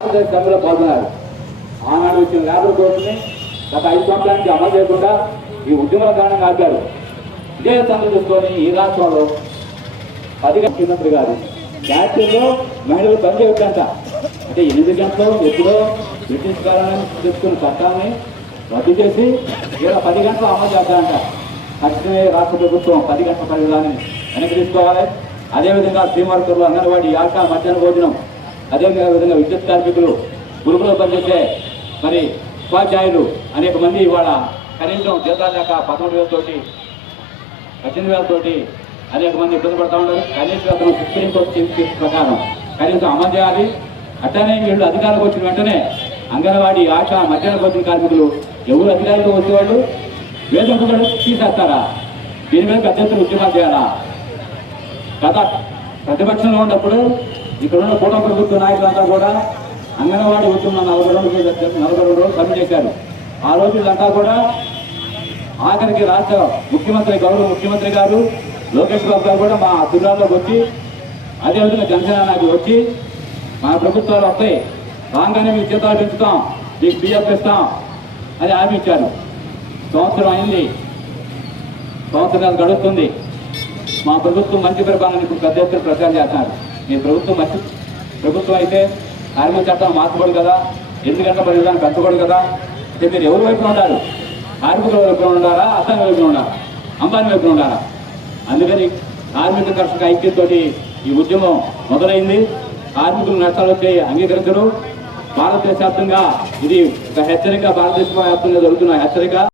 సభ్యులు పాల్గొన్నారు. ఆనాడు వచ్చిన లేబర్ కోర్టుని గత 5 సంవత్సరానికి అమలు చేయకుండా ఈ ఉద్యమం కారణంగా ఆపారు. ఇదే సంగతి చూసుకొని ఈ రాష్ట్రంలో 10 ముఖ్యమంత్రి గారు ఫ్యాక్టరీలో మహిళలు పనిచేయొద్దంట. అంటే 8 గంటలు ఎప్పుడో బ్రిటిష్ కాలం తెచ్చుకున్న చట్టాన్ని రద్దు చేసి ఇలా 10 గంటలు అమలు చేస్తారంట. తక్షణమే రాష్ట్ర ప్రభుత్వం 10 గంటల పని విధానాన్ని వెనక్కి తీసుకోవాలి. అదేవిధంగా స్ట్రీమ్ వర్కర్లు, అంగన్వాడీ, ఆశా, మధ్యాహ్న భోజనం, అదేవిధంగా విద్యుత్ కార్మికులు, గురుకులో పనిచేసే మరి ఉపాధ్యాయులు అనేక మంది ఇవాళ కనీసం జీతాలు లేక 11,000తోటి 18,000తోటి అనేక మంది ఇబ్బంది పడతా ఉన్నారు. కనీస వేతనం సుప్రీంకోర్టు తీర్పు ప్రకారం కనీసం అమలు చేయాలి. అట్టనే వీళ్ళు అధికారులకు వచ్చిన వెంటనే అంగన్వాడీ, ఆశా, మధ్యాహ్న భోజన కార్మికులు ఎవరు అధికారులతో వచ్చేవాళ్ళు వేతనం తీసేస్తారా? దీని మీద పెద్ద ఎత్తున ఉద్యమాలు చేయాలా? గత ప్రతిపక్షంలో ఉన్నప్పుడు ఇక్కడ ఉన్న కూటమి ప్రభుత్వ నాయకులంతా కూడా అంగన్వాడీ ఉద్యమం 42 రోజులు సమ్మె చేశారు. ఆ రోజులంతా కూడా ఆఖరికి రాష్ట్ర ముఖ్యమంత్రి, గౌరవ ముఖ్యమంత్రి గారు లోకేష్ బాబు గారు కూడా మా జిల్లాలోకి వచ్చి, అదేవిధంగా జనసేన నాయకులు వచ్చి మా ప్రభుత్వాలు వస్తాయి, రాగానే మీకు జీతాలు పెంచుతాం, మీకు బియ్యం ఇస్తాం అని హామీ ఇచ్చారు. సంవత్సరం అయింది, సంవత్సరాలు గడుస్తుంది. మా ప్రభుత్వం మంచి పరిపాలన ఇప్పుడు పెద్ద ఎత్తున ప్రచారం చేస్తున్నారు. మీ ప్రభుత్వం మంచి ప్రభుత్వం అయితే కార్మిక చట్టం మార్చబడు కదా, 8 గంటల పని విధానం పెంచబడు కదా. అంటే మీరు ఎవరి వైపున ఉండాలి? కార్మికుల వైపున ఉండారా, అసలు వైపున ఉండారా, అంబానీ వైపున ఉండారా? అందుకని కార్మిక కర్షక ఐక్యంతో ఈ ఉద్యమం మొదలైంది. కార్మికులు నష్టాలు వచ్చి అంగీకరించరు. భారతదేశ వ్యాప్తంగా ఇది ఒక హెచ్చరిక, భారతదేశ వ్యాప్తంగా జరుగుతున్న హెచ్చరిక.